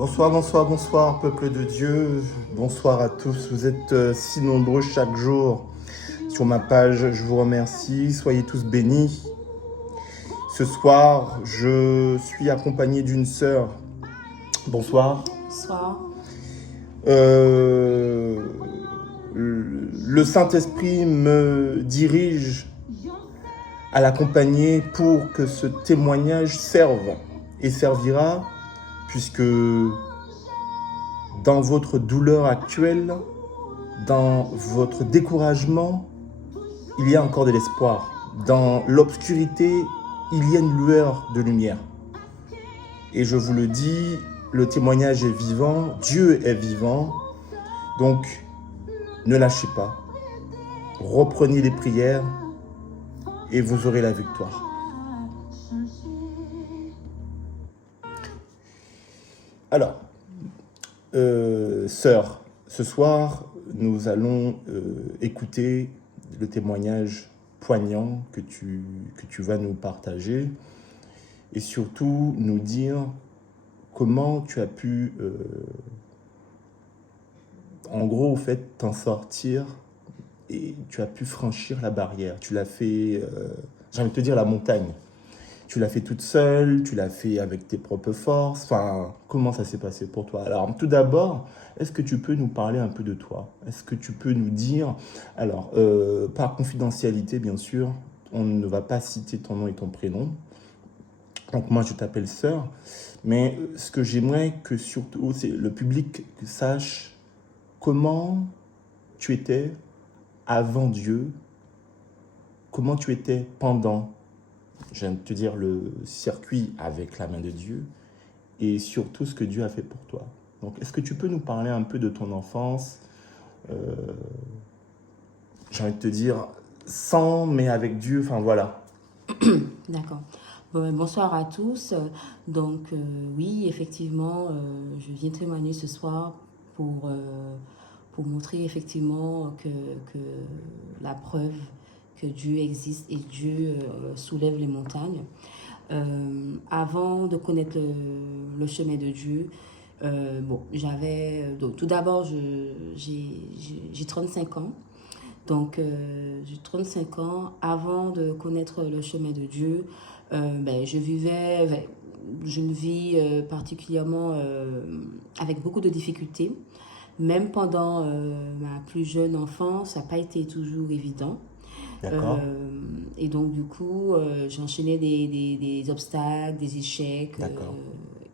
Bonsoir, bonsoir, bonsoir, peuple de Dieu. Bonsoir à tous. Vous êtes si nombreux chaque jour sur ma page. Je vous remercie. Soyez tous bénis. Ce soir, je suis accompagné d'une sœur. Bonsoir. Bonsoir. Le Saint-Esprit me dirige à l'accompagner pour que ce témoignage serve et servira, puisque dans votre douleur actuelle, dans votre découragement, il y a encore de l'espoir. Dans l'obscurité, il y a une lueur de lumière. Et je vous le dis, le témoignage est vivant, Dieu est vivant. Donc, ne lâchez pas. Reprenez les prières et vous aurez la victoire. Alors, sœur, ce soir, nous allons écouter le témoignage poignant que tu vas nous partager et surtout nous dire comment tu as pu, en gros, au fait, t'en sortir et tu as pu franchir la barrière. Tu l'as fait, j'ai envie de te dire, la montagne. Tu l'as fait toute seule, tu l'as fait avec tes propres forces. Enfin, comment ça s'est passé pour toi? Alors, tout d'abord, est-ce que tu peux nous parler un peu de toi? Est-ce que tu peux nous dire, alors, par confidentialité, bien sûr, on ne va pas citer ton nom et ton prénom. Donc, moi, je t'appelle sœur. Mais ce que j'aimerais que surtout, c'est le public sache comment tu étais avant Dieu, comment tu étais pendant, je viens de te dire, le circuit avec la main de Dieu et surtout ce que Dieu a fait pour toi. Donc, est-ce que tu peux nous parler un peu de ton enfance? J'ai envie de te dire, sans, mais avec Dieu, enfin voilà. D'accord. Bonsoir à tous. Donc, oui, effectivement, je viens témoigner ce soir pour montrer effectivement que la preuve que Dieu existe et Dieu soulève les montagnes. Avant de connaître le chemin de Dieu, donc, tout d'abord, j'ai 35 ans. Donc, j'ai 35 ans. Avant de connaître le chemin de Dieu, je vivais une vie particulièrement avec beaucoup de difficultés. Même pendant ma plus jeune enfance, ça n'a pas été toujours évident. D'accord. Et donc, du coup, j'enchaînais des obstacles, des échecs D'accord.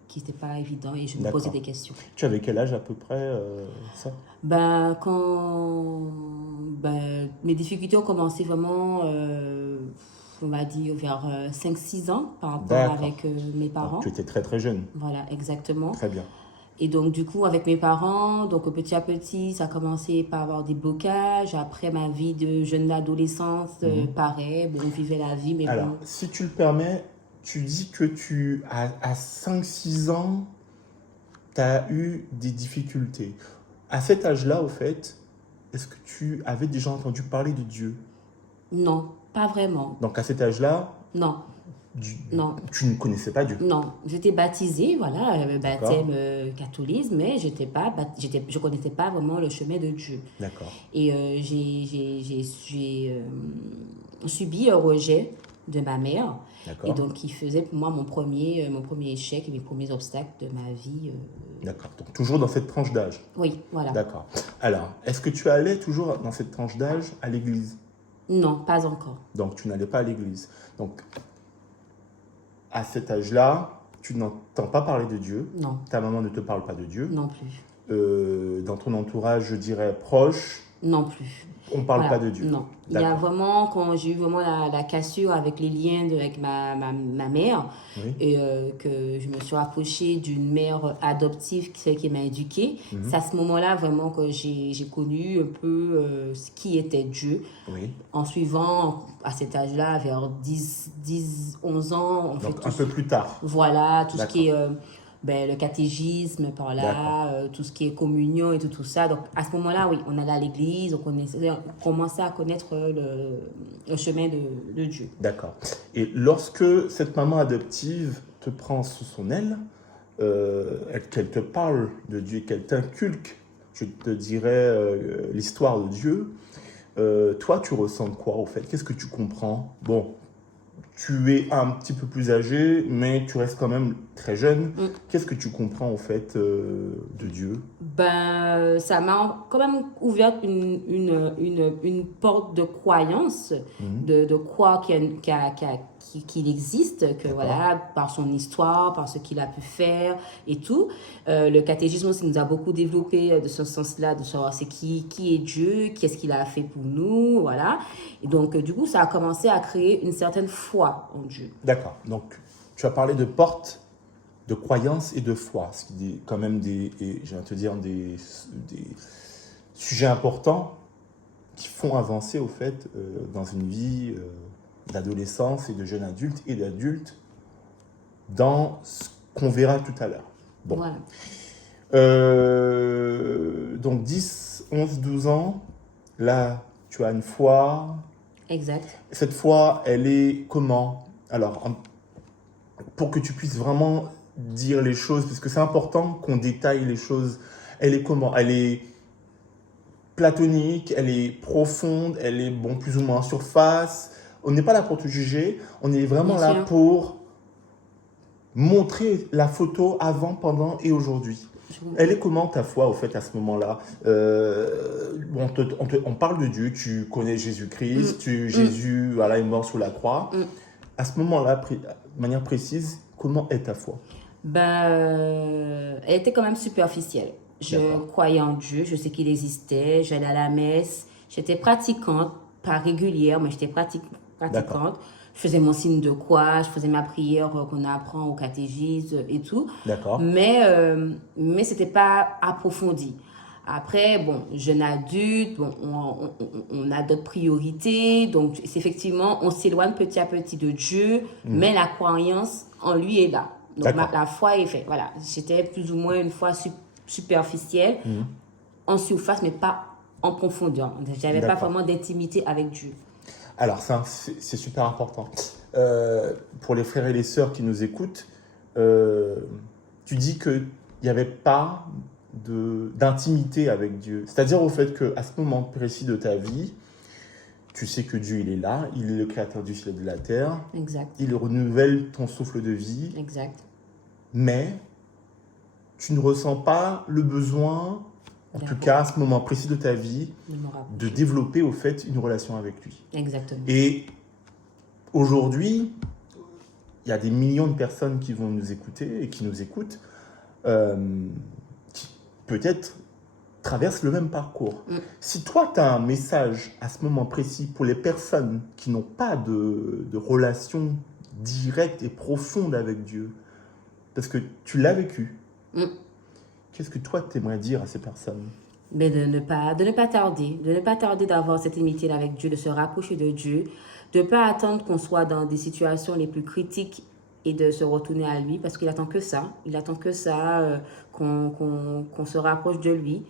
qui n'étaient pas évidents et je me posais D'accord. des questions. Tu avais quel âge à peu près, ça? Mes difficultés ont commencé vraiment, on va dire, vers 5-6 ans par rapport D'accord. avec mes Donc, tu parents. étais très très jeune. Voilà, exactement. Très bien. Et donc, du coup, avec mes parents, donc petit à petit, ça a commencé par avoir des blocages. Après, ma vie de jeune adolescence, pareil, on vivait la vie, mais Alors, bon. si tu le permets, tu dis que à 5-6 ans, tu as eu des difficultés. À cet âge-là, au fait, est-ce que tu avais déjà entendu parler de Dieu? Non, pas vraiment. Donc, à cet âge-là, Non, du- non. tu ne connaissais pas Dieu. Non, j'étais baptisée, voilà, D'accord. baptême catholique, mais je connaissais pas vraiment le chemin de Dieu. D'accord. Et j'ai subi un rejet de ma mère. D'accord. Et donc, qui faisait pour moi mon premier échec et mes premiers obstacles de ma vie. D'accord. Donc, toujours dans cette tranche d'âge. Oui, voilà. D'accord. Alors, est-ce que tu allais toujours dans cette tranche d'âge à l'église? Non, pas encore. Donc, tu n'allais pas à l'église. Donc, à cet âge-là, tu n'entends pas parler de Dieu. Non, Ta maman ne te parle pas de Dieu. non plus. Dans ton entourage, je dirais proche, Non plus. on ne parle Voilà, pas de Dieu. non. Il y a D'accord. vraiment, quand j'ai eu vraiment la cassure avec les liens avec ma mère, Oui. et que je me suis rapprochée d'une mère adoptive qui m'a éduquée, c'est à ce moment-là vraiment que j'ai connu un peu ce qui était Dieu. Oui. En suivant, à cet âge-là, vers 11 ans, on fait Donc, tout un peu plus tard. voilà, tout ce qui est D'accord. le catégisme par là, D'accord. tout ce qui est communion et tout ça. Donc, à ce moment-là, oui, on allait à l'église, on commençait à connaître le chemin de Dieu. D'accord. Et lorsque cette maman adoptive te prend sous son aile, qu'elle te parle de Dieu, qu'elle t'inculque, je te dirais, l'histoire de Dieu, toi, tu ressens quoi, au fait? Qu'est-ce que tu comprends? Bon, tu es un petit peu plus âgé, mais tu restes quand même très jeune. Mm. Qu'est-ce que tu comprends, au fait, de Dieu? Ben, ça m'a quand même ouvert une porte de croyance, Mhm. de croire qu'il existe, que D'accord. voilà, par son histoire, par ce qu'il a pu faire et tout. Le catéchisme aussi nous a beaucoup développé de ce sens-là, de savoir c'est qui est Dieu, qu'est-ce qu'il a fait pour nous, voilà. Et donc, du coup, ça a commencé à créer une certaine foi en Dieu. D'accord. Donc, tu as parlé de porte, de croyance et de foi, ce qui est quand même je vais te dire, des sujets importants qui font avancer, au fait, dans une vie d'adolescence et de jeune adulte et d'adulte dans ce qu'on verra tout à l'heure. Bon. Voilà, Donc 10, 11, 12 ans, là, tu as une foi. exact. Cette foi, elle est comment? Alors, pour que tu puisses vraiment dire les choses, parce que c'est important qu'on détaille les choses, elle est comment? Elle est platonique, elle est profonde, elle est, bon, plus ou moins en surface. On n'est pas là pour te juger, on est vraiment Bien là sûr. pour montrer la photo avant, pendant et aujourd'hui. Je comprends. Elle est comment ta foi, au fait, à ce moment-là? On parle de Dieu, tu connais Jésus-Christ, Jésus voilà, est mort sous la croix. Mm. À ce moment-là, de manière précise, comment est ta foi? Ben, elle était quand même superficielle. Je D'accord. croyais en Dieu, je sais qu'il existait, j'allais à la messe, j'étais pratiquante, pas régulière, mais j'étais D'accord. pratiquante. Je faisais mon signe de croix, je faisais ma prière qu'on apprend au catéchisme et tout. D'accord. Mais c'était pas approfondi. Après, bon, jeune adulte, bon, on a d'autres priorités. Donc, c'est effectivement, on s'éloigne petit à petit de Dieu, mais la croyance en lui est là. Donc, D'accord. la foi est faite. Voilà, j'étais plus ou moins une foi superficielle, en surface, mais pas en profondeur. J'avais pas D'accord. vraiment d'intimité avec Dieu. Alors, ça, c'est super important. Pour les frères et les sœurs qui nous écoutent, tu dis qu'il n'y avait pas d'intimité avec Dieu. C'est-à-dire au fait qu'à ce moment précis de ta vie, tu sais que Dieu, il est là, il est le créateur du ciel et de la terre, Exact, il renouvelle ton souffle de vie, exact. mais tu ne ressens pas le besoin, en tout D'accord. cas à ce moment précis de ta vie, De me rapprocher. de développer au fait une relation avec lui. Exactement. Et aujourd'hui, il y a des millions de personnes qui vont nous écouter et qui nous écoutent, qui peut-être traversent le même parcours. Si toi, tu as un message à ce moment précis pour les personnes qui n'ont pas de relation directe et profonde avec Dieu, parce que tu l'as vécu, qu'est-ce que toi, tu aimerais dire à ces personnes? Mais de ne pas tarder d'avoir cette intimité avec Dieu, de se rapprocher de Dieu, de ne pas attendre qu'on soit dans des situations les plus critiques et de se retourner à lui parce qu'il attend que ça. Il attend que ça, qu'on se rapproche de lui.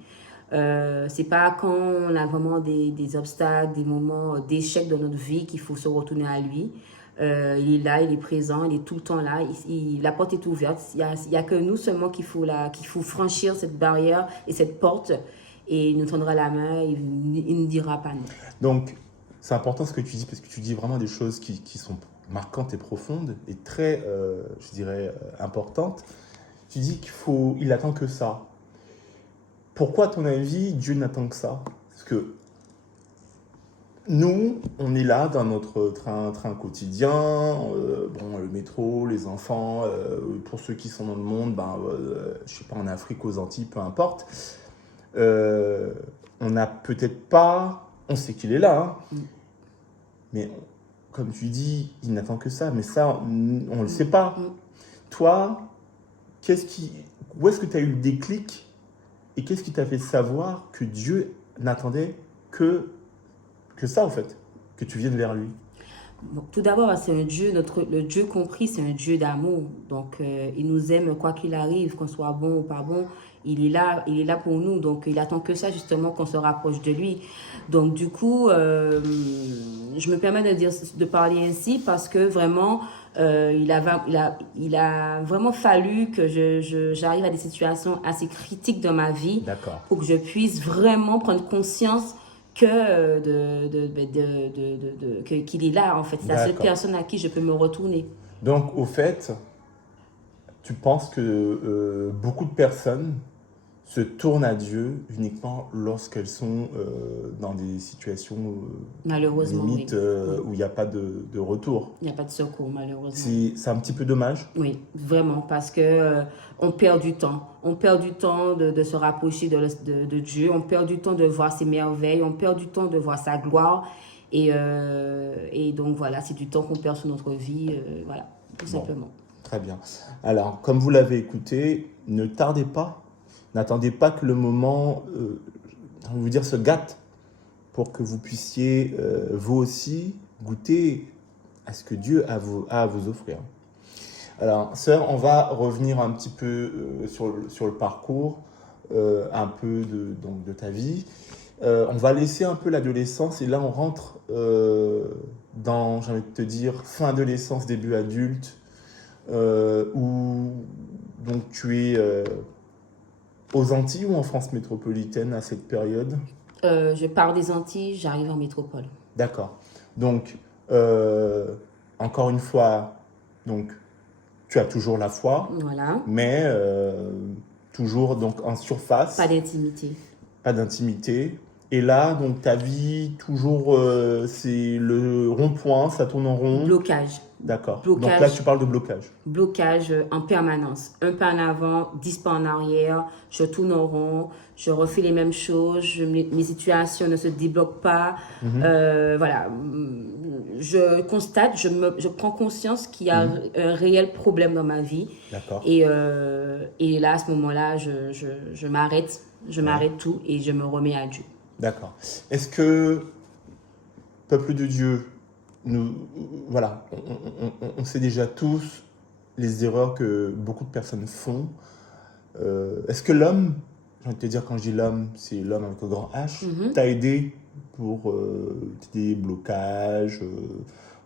C'est pas quand on a vraiment des obstacles, des moments d'échec dans notre vie qu'il faut se retourner à lui. Il est là, il est présent, il est tout le temps là. La porte est ouverte. Il y a que nous seulement qu'il faut franchir cette barrière et cette porte. Et il nous tendra la main, il ne dira pas non. Donc, c'est important ce que tu dis, parce que tu dis vraiment des choses qui sont marquantes et profondes, et très, je dirais, importantes. Tu dis il attend que ça. Pourquoi, à ton avis, Dieu n'attend que ça? Parce que nous, on est là dans notre train quotidien, bon, le métro, les enfants, pour ceux qui sont dans le monde, je sais pas, en Afrique, aux Antilles, peu importe. On n'a peut-être pas, on sait qu'il est là, hein, mais comme tu dis, il n'attend que ça, mais ça, on ne le sait pas. Toi, où est-ce que tu as eu le déclic et qu'est-ce qui t'a fait savoir que Dieu n'attendait que ça, en fait, que tu viennes vers lui? Bon, tout d'abord, c'est un Dieu, le Dieu compris, c'est un Dieu d'amour. Donc, il nous aime quoi qu'il arrive, qu'on soit bon ou pas bon. Il est là pour nous. Donc, il attend que ça, justement, qu'on se rapproche de lui. Donc, du coup, je me permets de parler ainsi parce que vraiment, Il a vraiment fallu que j'arrive à des situations assez critiques dans ma vie D'accord. pour que je puisse vraiment prendre conscience que qu'il est là, en fait. C'est la seule D'accord. personne à qui je peux me retourner. Donc, au fait, tu penses que beaucoup de personnes se tournent à Dieu uniquement lorsqu'elles sont dans des situations Malheureusement, oui. limites Oui. où il n'y a pas de retour. Il n'y a pas de secours, malheureusement. C'est un petit peu dommage. Oui, vraiment, parce que on perd du temps. On perd du temps de se rapprocher de Dieu. On perd du temps de voir ses merveilles. On perd du temps de voir sa gloire. Et donc, voilà, c'est du temps qu'on perd sur notre vie. Voilà, tout Bon, simplement. très bien. Alors, comme vous l'avez écouté, ne tardez pas. N'attendez pas que le moment, je vais vous dire, se gâte pour que vous puissiez, vous aussi, goûter à ce que Dieu a à vous offrir. Alors, sœur, on va revenir un petit peu sur le parcours, un peu donc de ta vie. On va laisser un peu l'adolescence et là, on rentre dans, j'ai envie de te dire, fin adolescence, début adulte, où donc, tu es aux Antilles ou en France métropolitaine à cette période? Je pars des Antilles, j'arrive en métropole. D'accord. Donc, encore une fois, donc, tu as toujours la foi, Voilà, mais toujours donc en surface, pas d'intimité. pas d'intimité. Et là, donc ta vie, toujours, c'est le rond-point, ça tourne en rond. Blocage. D'accord. Donc là, Blocage. tu parles de blocage. Blocage en permanence. Un pas en avant, 10 pas en arrière, je tourne en rond, je refais les mêmes choses, mes situations ne se débloquent pas. Voilà, je constate, je prends conscience qu'il y a un réel problème dans ma vie. D'accord. Et là, à ce moment-là, je m'arrête, m'arrête tout et je me remets à Dieu. D'accord. Est-ce que, peuple de Dieu, nous, voilà, on sait déjà tous les erreurs que beaucoup de personnes font. Est-ce que l'homme, j'ai envie de te dire, quand je dis l'homme, c'est l'homme avec un grand H, t'a aidé pour tes blocages,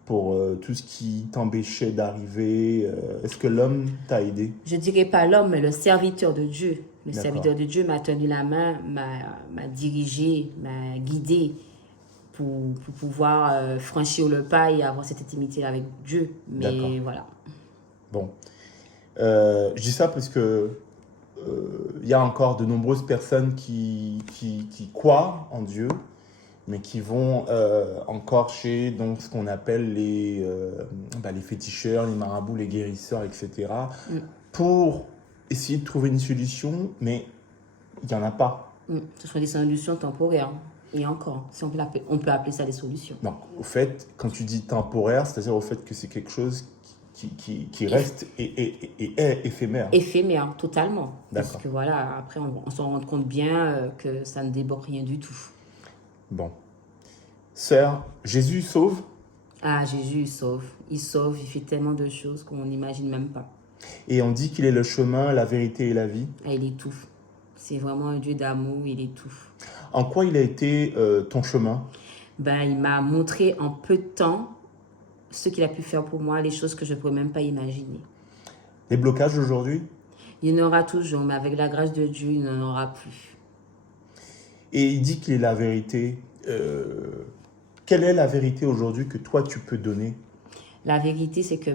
pour tout ce qui t'empêchait d'arriver? Est-ce que l'homme t'a aidé? Je dirais pas l'homme, mais le serviteur de Dieu. Le D'accord. serviteur de Dieu m'a tenu la main, m'a dirigé, m'a guidé pour pouvoir franchir le pas et avoir cette intimité avec Dieu. D'accord. Mais voilà. Bon. Je dis ça parce que il y a encore de nombreuses personnes qui croient en Dieu, mais qui vont encore chez donc, ce qu'on appelle les féticheurs, les marabouts, les guérisseurs, etc., pour essayer de trouver une solution, mais il n'y en a pas. Ce sont des solutions temporaires. Et encore, si on peut appeler ça des solutions. Donc, au fait, quand tu dis temporaire, c'est-à-dire au fait que c'est quelque chose qui reste et est éphémère. Éphémère, totalement. D'accord. Parce que voilà, après, on s'en rend compte bien que ça ne déborde rien du tout. Bon. Sœur, Jésus sauve? Ah, Jésus, il sauve. Il sauve, il fait tellement de choses qu'on n'imagine même pas. Et on dit qu'il est le chemin, la vérité et la vie. Ah, il étouffe. C'est vraiment un Dieu d'amour, il étouffe. En quoi il a été ton chemin? Il m'a montré en peu de temps ce qu'il a pu faire pour moi, les choses que je ne pourrais même pas imaginer. Les blocages aujourd'hui? Il y en aura toujours, mais avec la grâce de Dieu, il n'en aura plus. Et il dit qu'il est la vérité. Quelle est la vérité aujourd'hui que toi, tu peux donner? La vérité, c'est que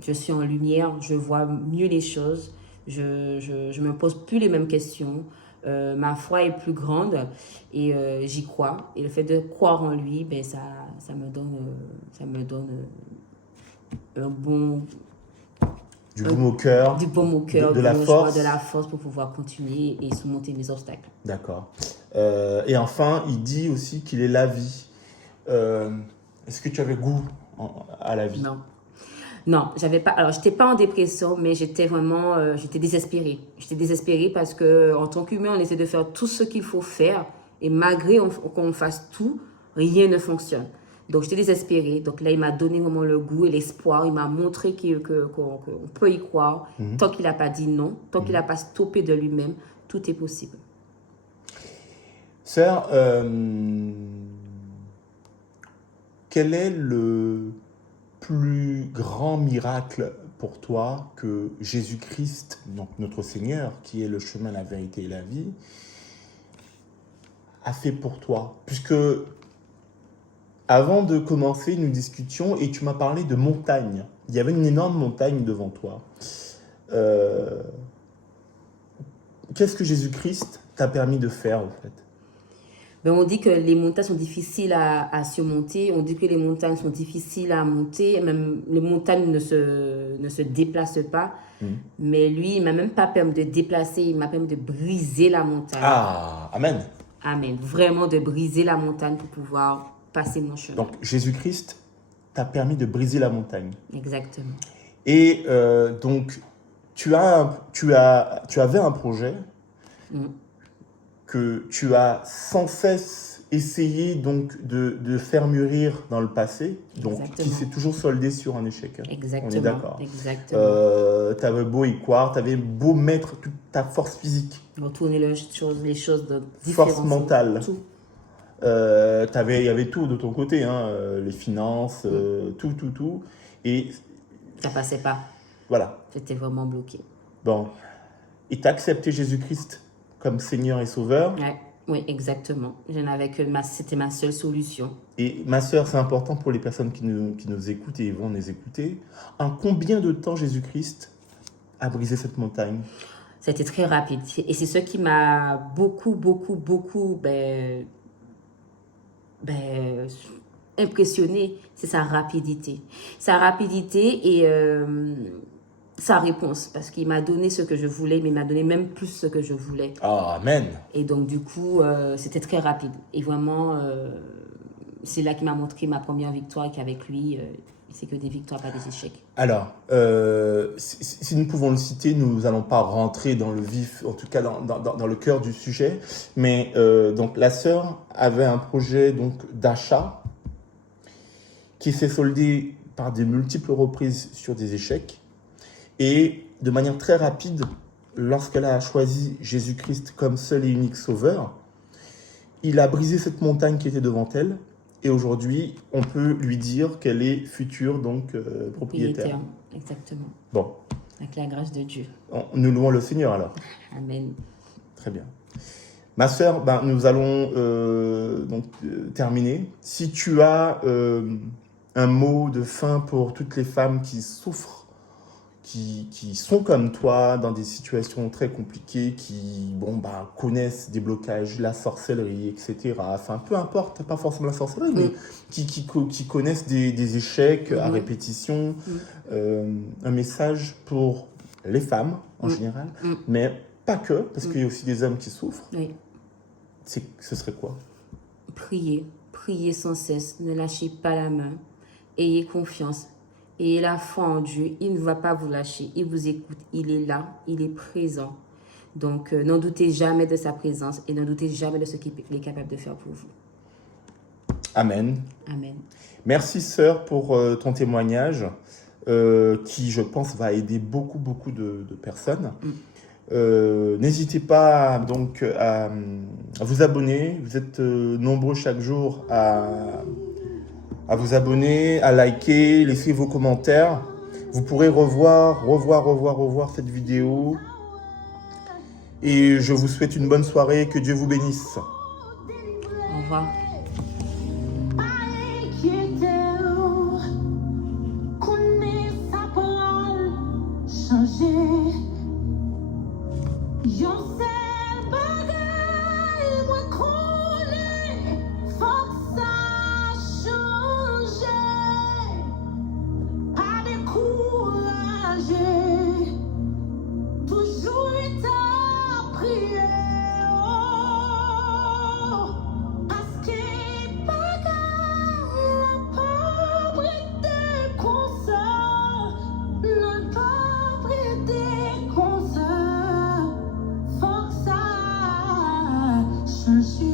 je suis en lumière, je vois mieux les choses, je ne me pose plus les mêmes questions. Ma foi est plus grande et j'y crois. Et le fait de croire en lui, ça me donne un bon... Du baume au cœur. Du baume au cœur, de la force. De la force pour pouvoir continuer et surmonter mes obstacles. D'accord. Et enfin, il dit aussi qu'il est la vie. Est-ce que tu avais goût à la vie? Non. Non, j'avais pas. Alors, j'étais pas en dépression, mais j'étais vraiment, j'étais désespérée. J'étais désespérée parce que en tant qu'humain, on essaie de faire tout ce qu'il faut faire, et malgré qu'on fasse tout, rien ne fonctionne. Donc, j'étais désespérée. Donc là, il m'a donné vraiment le goût et l'espoir. Il m'a montré qu'on peut y croire. Tant qu'il n'a pas dit non, tant qu'il n'a pas stoppé de lui-même, tout est possible. Sœur, quel est le plus grand miracle pour toi que Jésus-Christ, donc notre Seigneur, qui est le chemin, la vérité et la vie, a fait pour toi? Puisque avant de commencer, nous discutions et tu m'as parlé de montagne. Il y avait une énorme montagne devant toi. Qu'est-ce que Jésus-Christ t'a permis de faire, en fait? Ben, on dit que les montagnes sont difficiles à surmonter, on dit que les montagnes sont difficiles à monter, même les montagnes ne se déplacent pas, mais lui, il ne m'a même pas permis de déplacer, il m'a permis de briser la montagne. Ah, amen. Amen. Vraiment de briser la montagne pour pouvoir passer mon chemin. Donc, Jésus-Christ t'a permis de briser la montagne. Exactement. Et donc, tu avais un projet que tu as sans cesse essayé donc de faire mûrir dans le passé, donc Exactement. qui s'est toujours soldé sur un échec. Exactement. On est d'accord. Exactement. Tu avais beau y croire, tu avais beau mettre toute ta force physique, Retourner les choses de force mentale. Tout. Il y avait tout de ton côté, hein, les finances, tout. Et Ça passait pas. voilà. J'étais vraiment bloqué. Bon. Et tu as accepté Jésus-Christ comme Seigneur et Sauveur. Ouais. Oui, exactement. C'était ma seule solution. Et ma sœur, c'est important pour les personnes qui nous écoutent et vont nous écouter. En combien de temps Jésus-Christ a brisé cette montagne? C'était très rapide. Et c'est ce qui m'a beaucoup impressionné. C'est sa rapidité. Sa rapidité et sa réponse. Parce qu'il m'a donné ce que je voulais, mais il m'a donné même plus ce que je voulais. Ah, amen. Et donc, du coup, c'était très rapide. Et vraiment, c'est là qu'il m'a montré ma première victoire et qu'avec lui, c'est que des victoires, pas des échecs. Alors, si nous pouvons le citer, nous n'allons pas rentrer dans le vif, en tout cas dans le cœur du sujet. Mais donc, la sœur avait un projet donc, d'achat qui s'est soldé par de multiples reprises sur des échecs. Et de manière très rapide, lorsqu'elle a choisi Jésus-Christ comme seul et unique sauveur, il a brisé cette montagne qui était devant elle. Et aujourd'hui, on peut lui dire qu'elle est future donc propriétaire. Exactement. Bon. Avec la grâce de Dieu. Nous louons le Seigneur alors. Amen. Très bien. Ma sœur, nous allons terminer. Si tu as un mot de fin pour toutes les femmes qui souffrent, qui sont comme toi dans des situations très compliquées, qui connaissent des blocages, la sorcellerie, etc. Enfin, peu importe, pas forcément la sorcellerie, mais qui connaissent des échecs à répétition. Un message pour les femmes en général, mais pas que, parce qu'il y a aussi des hommes qui souffrent. Oui. Ce serait quoi? Priez sans cesse, ne lâchez pas la main, ayez confiance. Et la foi en Dieu, il ne va pas vous lâcher. Il vous écoute, il est là, il est présent. Donc, n'en doutez jamais de sa présence et n'en doutez jamais de ce qu'il est capable de faire pour vous. Amen. Amen. Merci, sœur, pour ton témoignage qui, je pense, va aider beaucoup de personnes. N'hésitez pas donc à vous abonner. Vous êtes nombreux chaque jour à vous abonner, à liker, laisser vos commentaires. Vous pourrez revoir cette vidéo. Et je vous souhaite une bonne soirée. Que Dieu vous bénisse. Au revoir. Changer.